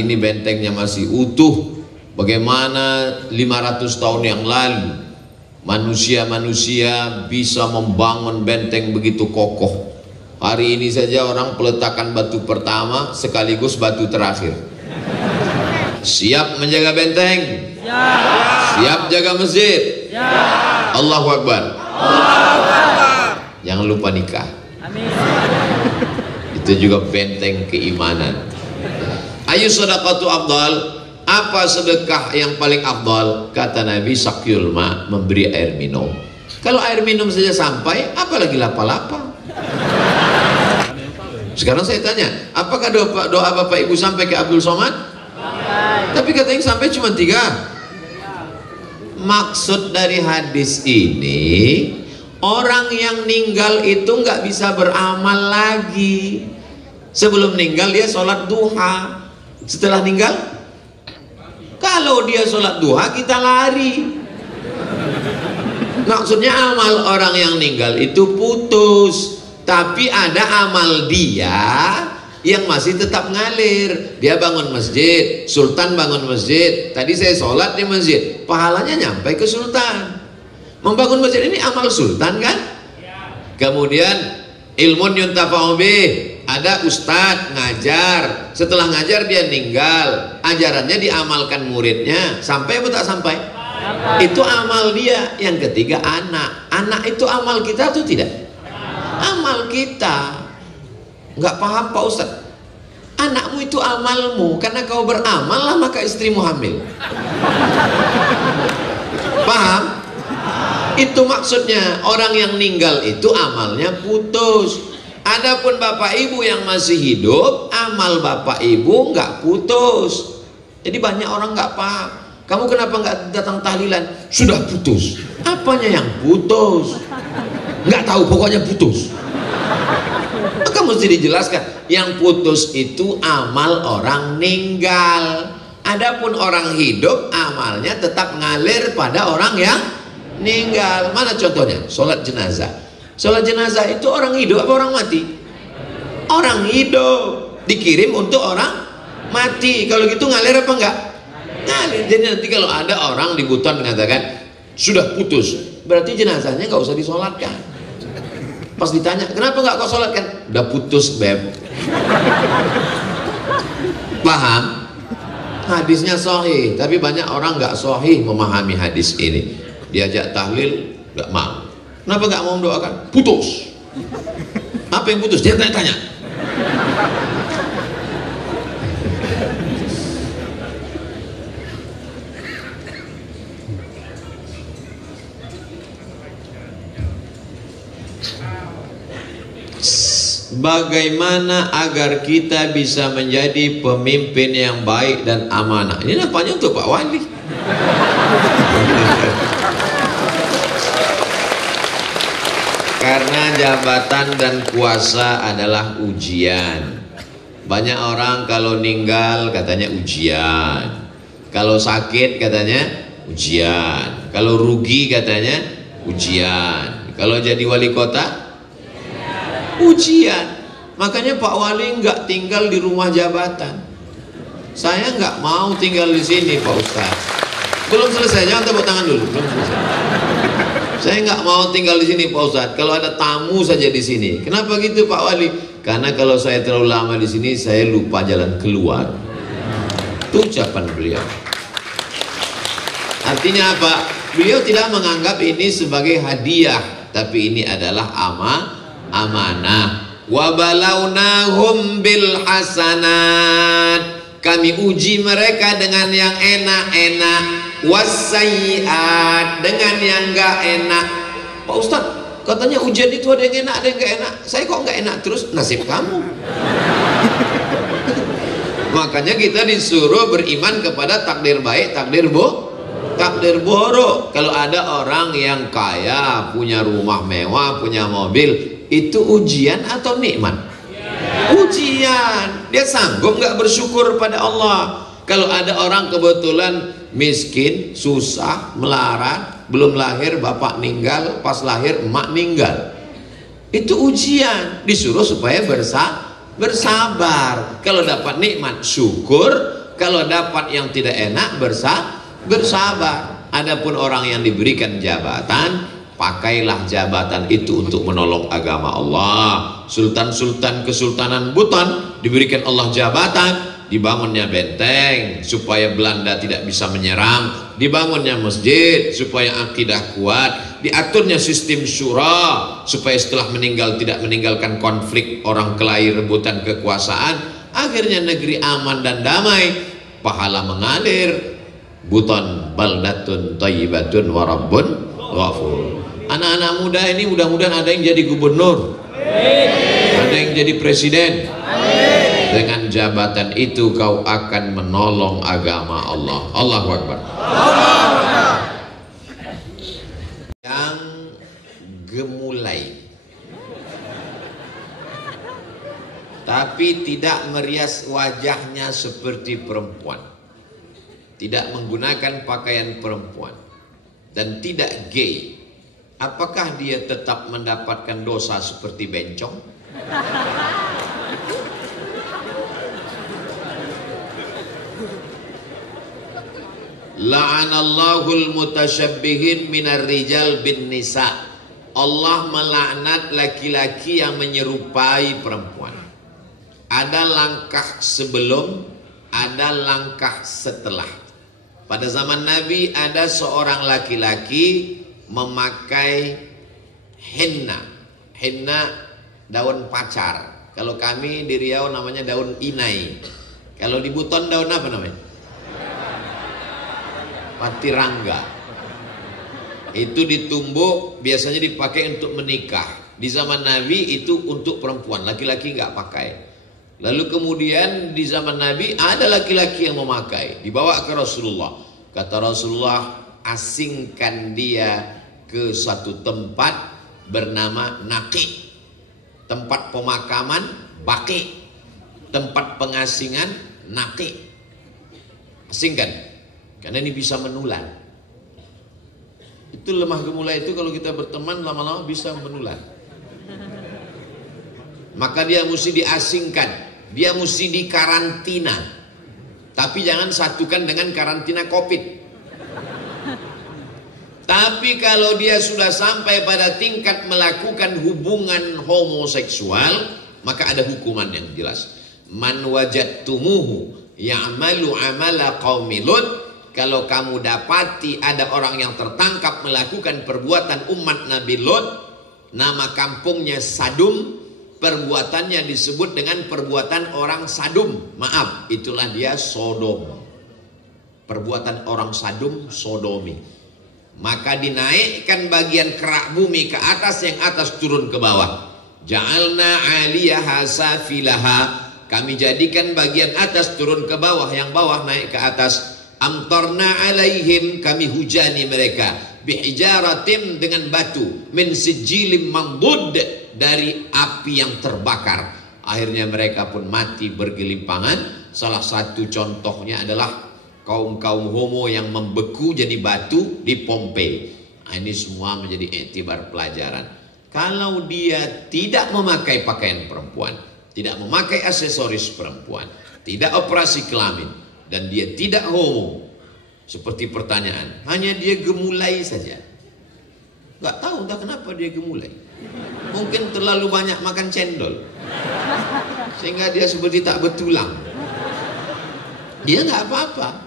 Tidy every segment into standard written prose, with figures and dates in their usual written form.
hari ini bentengnya masih utuh. Bagaimana 500 tahun yang lalu manusia-manusia bisa membangun benteng begitu kokoh. Hari ini saja orang peletakan batu pertama sekaligus batu terakhir. Siap menjaga benteng? Ya. Siap jaga masjid? Ya. Allahu Akbar. Allahu Akbar. Jangan lupa nikah. Amin. Itu juga benteng keimanan. Ayu sedekatu afdal. Apa sedekah yang paling afdal? Kata Nabi, sakyul ma, memberi air minum. Kalau air minum saja sampai, apalagi lapa-lapa. Sekarang saya tanya, apakah doa Bapak Ibu sampai ke Abdul Somad? Tapi katanya sampai cuma 3. Maksud dari hadis ini, orang yang meninggal itu nggak bisa beramal lagi. Sebelum meninggal dia sholat duha. Setelah meninggal, kalau dia sholat duha kita lari. Maksudnya amal orang yang meninggal itu putus. Tapi ada amal dia yang masih tetap ngalir. Dia bangun masjid, Sultan bangun masjid. Tadi saya sholat di masjid, pahalanya nyampe ke Sultan. Membangun masjid ini amal Sultan kan? Kemudian ilmun yuntafa'u bih, ada ustadz ngajar. Setelah ngajar dia meninggal, ajarannya diamalkan muridnya. Sampai atau tak sampai? Itu amal dia. Yang ketiga anak. Anak itu amal kita atau tidak? Amal kita. Nggak paham Pak Ustadz? Anakmu itu amalmu, karena kau beramal lah maka istrimu hamil. Paham? Itu maksudnya. Orang yang meninggal itu amalnya putus. Adapun Bapak Ibu yang masih hidup, amal Bapak Ibu nggak putus. Jadi banyak orang nggak paham. Kamu kenapa nggak datang tahlilan? Sudah putus. Apanya yang putus? Nggak tahu, pokoknya putus. Maka mesti dijelaskan, yang putus itu amal orang meninggal. Adapun orang hidup, amalnya tetap ngalir pada orang yang meninggal. Mana contohnya? Sholat jenazah. Sholat jenazah itu orang hidup apa orang mati? Orang hidup. Dikirim untuk orang mati. Kalau gitu ngalir apa enggak? Ngalir. Jadi nanti kalau ada orang di Buton mengatakan sudah putus, berarti jenazahnya nggak usah disolatkan. Pas ditanya, kenapa nggak kau sholatkan? Udah putus, Beb. Paham? Hadisnya sahih, tapi banyak orang nggak sahih memahami hadis ini. Diajak tahlil, nggak mau. Kenapa nggak mau mendoakan? Putus. Apa yang putus? Dia tanya-tanya. Bagaimana agar kita bisa menjadi pemimpin yang baik dan amanah? Ini nampaknya untuk Pak Wali. Karena jabatan dan kuasa adalah ujian. Banyak orang kalau meninggal katanya ujian, kalau sakit katanya ujian, kalau rugi katanya ujian, kalau jadi wali kota ujian. Makanya Pak Wali nggak tinggal di rumah jabatan. Saya nggak mau tinggal di sini Pak Ustadz. Belum selesai, jangan tepuk tangan dulu. Belum selesai. Saya nggak mau tinggal di sini Pak Ustadz. Kalau ada tamu saja di sini. Kenapa gitu Pak Wali? Karena kalau saya terlalu lama di sini, saya lupa jalan keluar. Itu ucapan beliau. Artinya apa? Beliau tidak menganggap ini sebagai hadiah, tapi ini adalah amanah. Wa balawnahum bil hasanat, kami uji mereka dengan yang enak-enak, wasayyiat, dengan yang enggak enak. Pak Ustadz, katanya ujian itu ada yang enak, ada yang enggak enak. Saya kok enggak enak terus? Nasib kamu. Makanya kita disuruh beriman kepada takdir baik, takdir buruk. Kalau ada orang yang kaya, punya rumah mewah, punya mobil, itu ujian atau nikmat? Ujian. Dia sanggup nggak bersyukur pada Allah. Kalau ada orang kebetulan miskin, susah, melarat, belum lahir bapak meninggal, pas lahir emak meninggal, itu ujian. Disuruh supaya bersabar. Kalau dapat nikmat syukur, Kalau dapat yang tidak enak, bersabar. Adapun orang yang diberikan jabatan, pakailah jabatan itu untuk menolong agama Allah. Sultan-sultan Kesultanan Buton diberikan Allah jabatan, dibangunnya benteng supaya Belanda tidak bisa menyerang, dibangunnya masjid supaya akidah kuat, diaturnya sistem syura supaya setelah meninggal tidak meninggalkan konflik orang kelahi rebutan kekuasaan. Akhirnya negeri aman dan damai, pahala mengalir. Buton baldatun thayyibatun wa rabbun ghafur. Anak-anak muda ini mudah-mudahan ada yang jadi gubernur, ada yang jadi presiden. Dengan jabatan itu kau akan menolong agama Allah. Allahu Akbar. Yang gemulai tapi tidak merias wajahnya seperti perempuan, tidak menggunakan pakaian perempuan, dan tidak gay, apakah dia tetap mendapatkan dosa seperti bencong? La'anallahul mutasyabbihin minar rijal bin nisa. Allah melaknat laki-laki yang menyerupai perempuan. Ada langkah sebelum, ada langkah setelah. Pada zaman Nabi ada seorang laki-laki memakai henna. Henna daun pacar. Kalau kami di Riau namanya daun inai. Kalau di Buton daun apa namanya? Patirangga. Itu ditumbuk, biasanya dipakai untuk menikah. Di zaman Nabi itu untuk perempuan, laki-laki nggak pakai. Lalu kemudian di zaman Nabi ada laki-laki yang memakai, dibawa ke Rasulullah. Kata Rasulullah, asingkan dia ke satu tempat bernama Naqi, tempat pemakaman Baqi, tempat pengasingan Naqi. Asingkan. Karena ini bisa menular. Itu lemah gemulai itu kalau kita berteman lama-lama bisa menular. Maka dia mesti diasingkan, dia mesti dikarantina. Tapi jangan satukan dengan karantina Covid. Tapi kalau dia sudah sampai pada tingkat melakukan hubungan homoseksual, maka ada hukuman yang jelas. Man wajadtumuhu ya'malu amala qaumi Lut. Kalau kamu dapati ada orang yang tertangkap melakukan perbuatan umat Nabi Lot, nama kampungnya Sadum, perbuatannya disebut dengan perbuatan orang Sadum. Maaf, itulah dia Sodom. Perbuatan orang Sadum, sodomi. Maka dinaikkan bagian kerak bumi ke atas, yang atas turun ke bawah. Ja'alna 'aliyaha safilaha. Kami jadikan bagian atas turun ke bawah, yang bawah naik ke atas. Amtarna alaihim, kami hujani mereka, bihijaratim, dengan batu, min sijilim mambud, dari api yang terbakar. Akhirnya mereka pun mati bergelimpangan. Salah satu contohnya adalah kaum-kaum homo yang membeku jadi batu di Pompei. Nah, ini semua menjadi iktibar pelajaran. Kalau dia tidak memakai pakaian perempuan, tidak memakai aksesoris perempuan, tidak operasi kelamin, dan dia tidak homo, seperti pertanyaan, hanya dia gemulai saja. Gak tahu entah kenapa dia gemulai. Mungkin terlalu banyak makan cendol, sehingga dia seperti tak bertulang. Dia gak apa-apa,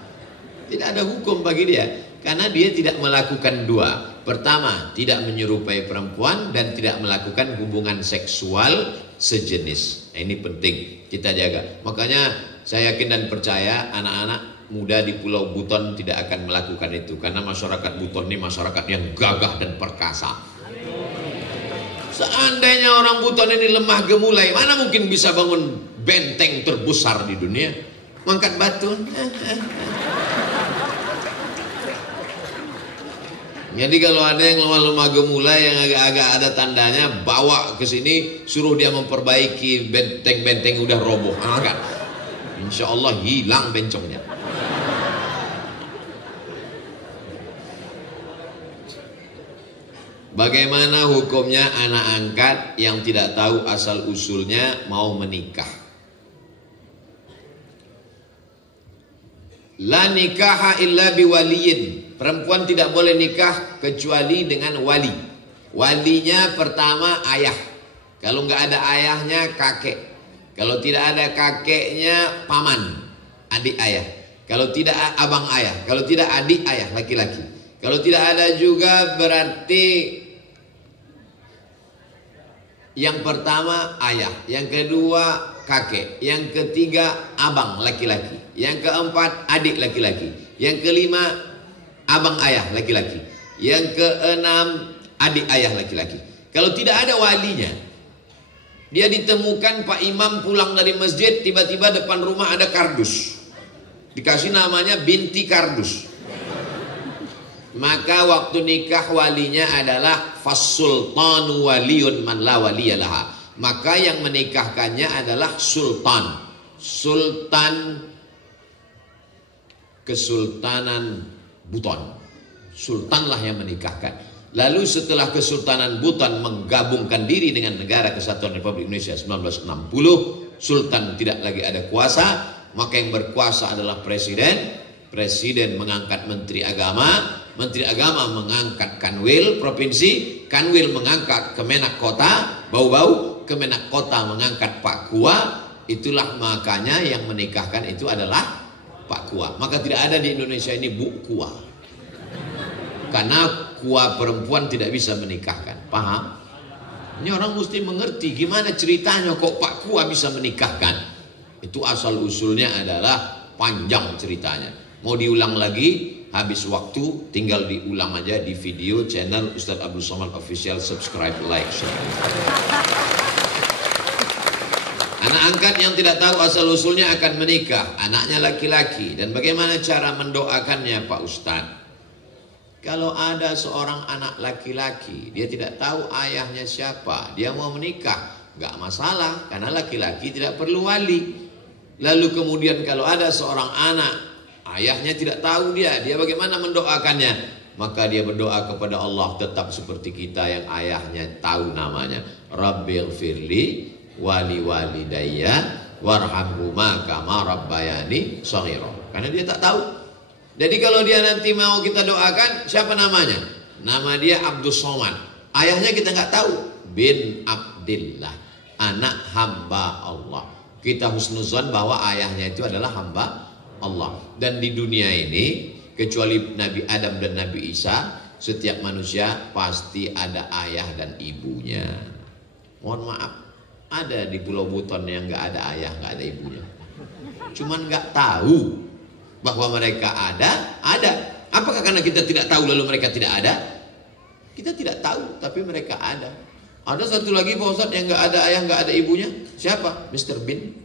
tidak ada hukum bagi dia, karena dia tidak melakukan dua. Pertama, tidak menyerupai perempuan, dan tidak melakukan hubungan seksual sejenis. Nah, ini penting kita jaga. Makanya saya yakin dan percaya anak-anak muda di Pulau Buton tidak akan melakukan itu, karena masyarakat Buton ini masyarakat yang gagah dan perkasa. Seandainya orang Buton ini lemah gemulai, mana mungkin bisa bangun benteng terbesar di dunia, mengangkat batu. Jadi kalau ada yang lemah-lemah gemulai yang agak-agak ada tandanya, bawa ke sini, suruh dia memperbaiki benteng-benteng udah roboh. Kan? Insya Allah hilang bencongnya. Bagaimana hukumnya anak angkat yang tidak tahu asal usulnya mau menikah? La nikaha illa biwaliyin. Perempuan tidak boleh nikah kecuali dengan wali. Walinya pertama ayah. Kalau nggak ada ayahnya kakek. Kalau tidak ada kakeknya paman, adik ayah. Kalau tidak abang ayah. Kalau tidak adik ayah laki-laki. Kalau tidak ada juga berarti yang pertama ayah, yang kedua kakek, yang ketiga abang laki-laki, yang keempat adik laki-laki, yang kelima abang ayah laki-laki, yang keenam adik ayah laki-laki. Kalau tidak ada walinya, dia ditemukan Pak Imam pulang dari masjid, tiba-tiba depan rumah ada kardus, dikasih namanya binti kardus. Maka waktu nikah walinya adalah fasultanu waliyun man la waliyalaha. Maka yang menikahkannya adalah sultan. Sultan Kesultanan Buton. Sultanlah yang menikahkan. Lalu setelah Kesultanan Buton menggabungkan diri dengan Negara Kesatuan Republik Indonesia 1960, sultan tidak lagi ada kuasa, maka yang berkuasa adalah presiden. Presiden mengangkat menteri agama, menteri agama mengangkat kanwil provinsi, kanwil mengangkat kemenak kota, bau-bau, kemenak kota mengangkat Pak Kua. Itulah makanya yang menikahkan itu adalah Pak Kua. Maka tidak ada di Indonesia ini Bu Kua, karena Kua perempuan tidak bisa menikahkan. Paham? Ini orang mesti mengerti gimana ceritanya kok Pak Kua bisa menikahkan. Itu asal usulnya adalah panjang ceritanya. Mau diulang lagi, habis waktu, tinggal diulang aja di video channel Ustadz Abdul Somad Official. Subscribe, like, share. Anak angkat yang tidak tahu asal usulnya akan menikah, anaknya laki-laki, dan bagaimana cara mendoakannya Pak Ustadz? Kalau ada seorang anak laki-laki, dia tidak tahu ayahnya siapa, dia mau menikah, nggak masalah, karena laki-laki tidak perlu wali. Lalu kemudian kalau ada seorang anak, ayahnya tidak tahu dia bagaimana mendoakannya? Maka dia berdoa kepada Allah tetap seperti kita yang ayahnya tahu namanya. Rabbighfirli wali walidayya warhamhuma kama rabbayani shaghira. Karena dia tak tahu. Jadi kalau dia nanti mau kita doakan, siapa namanya? Nama dia Abdul Somad. Ayahnya kita nggak tahu. Bin Abdillah, anak hamba Allah. Kita husnuzon bahwa ayahnya itu adalah hamba Allah. Dan di dunia ini kecuali Nabi Adam dan Nabi Isa, setiap manusia pasti ada ayah dan ibunya. Mohon maaf, ada di Pulau Buton yang nggak ada ayah, nggak ada ibunya. Cuman nggak tahu bahwa mereka ada. Apakah karena kita tidak tahu lalu mereka tidak ada? Kita tidak tahu, tapi mereka ada. Ada satu lagi Pak Ustadz yang nggak ada ayah, nggak ada ibunya. Siapa? Mr. Bean.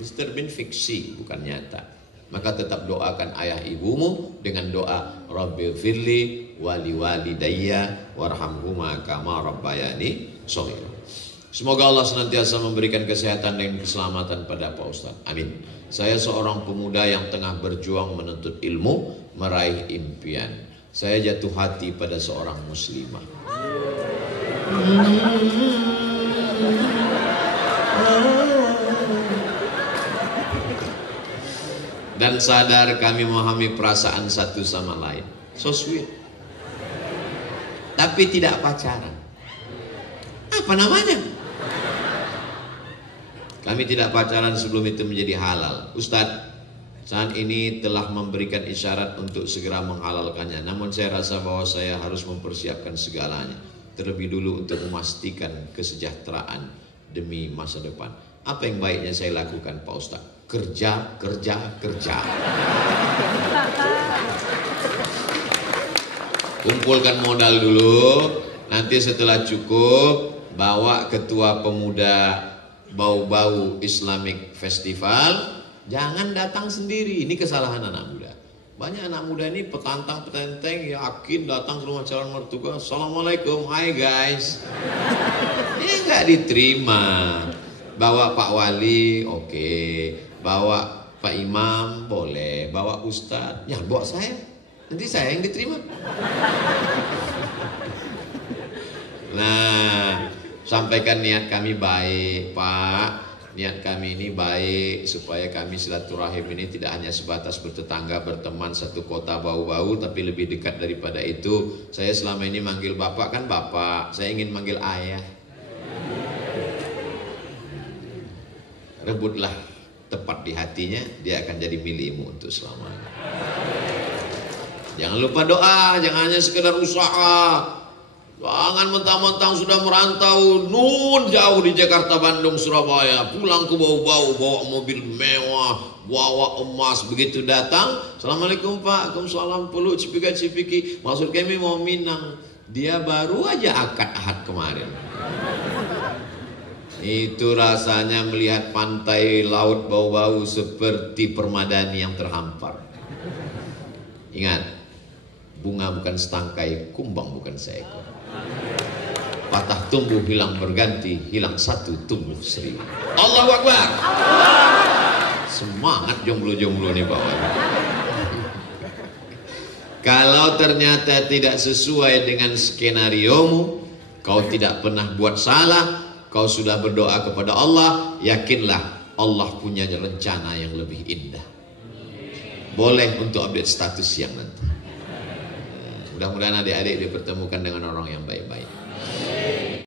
Mr. Bean fiksi, bukan nyata. Maka tetap doakan ayah ibumu dengan doa Rabbighfirli wali walidayya warhamhuma kama rabbayani shaghira. Semoga Allah senantiasa memberikan kesehatan dan keselamatan pada Pak Ustadz. Amin. Saya seorang pemuda yang tengah berjuang menuntut ilmu, meraih impian. Saya jatuh hati pada seorang muslimah. Dan sadar kami memahami perasaan satu sama lain. So sweet. Tapi tidak pacaran. Apa namanya? Kami tidak pacaran sebelum itu menjadi halal. Ustadz, saat ini telah memberikan isyarat untuk segera menghalalkannya. Namun saya rasa bahwa saya harus mempersiapkan segalanya. Terlebih dulu untuk memastikan kesejahteraan demi masa depan. Apa yang baiknya saya lakukan Pak Ustadz? Kerja. Kumpulkan modal dulu. Nanti setelah cukup, bawa ketua pemuda Bau-Bau Islamic Festival. Jangan datang sendiri. Ini kesalahan anak muda. Banyak anak muda ini petantang-petenteng, yakin datang ke rumah calon mertua. Assalamualaikum, hai guys. Ini nggak diterima. Bawa Pak Wali, oke. Bawa Pak Imam, boleh. Bawa Ustadz, ya bawa saya. Nanti saya yang diterima. Nah, sampaikan niat kami baik, Pak. niat kami ini baik supaya kami silaturahim ini tidak hanya sebatas bertetangga, berteman satu kota bau-bau, tapi lebih dekat daripada itu. Saya selama ini manggil bapak kan bapak, saya ingin manggil ayah. Rebutlah tepat di hatinya, dia akan jadi milikmu untuk selamanya. Jangan lupa doa, jangan hanya sekedar usaha. Jangan mentang-mentang sudah merantau nun jauh di Jakarta, Bandung, Surabaya, pulang ke bau-bau, bawa mobil mewah, bawa emas, begitu datang, Assalamualaikum Pak, Waalaikumsalam, peluk cipika-cipiki, maksud kami mau Minang, dia baru aja akad ahad kemarin. Itu rasanya melihat pantai laut bau-bau seperti permadani yang terhampar. Ingat, bunga bukan setangkai, kumbang bukan seekor. Patah tumbuh hilang berganti, hilang satu tumbuh seribu. Allahu Akbar. Semangat jomblo-jomblo nih Pak. Kalau ternyata tidak sesuai dengan skenariomu, kau tidak pernah buat salah, kau sudah berdoa kepada Allah, yakinlah Allah punya rencana yang lebih indah. Boleh untuk update status yang nanti. Mudah-mudahan adik-adik dipertemukan dengan orang yang baik-baik.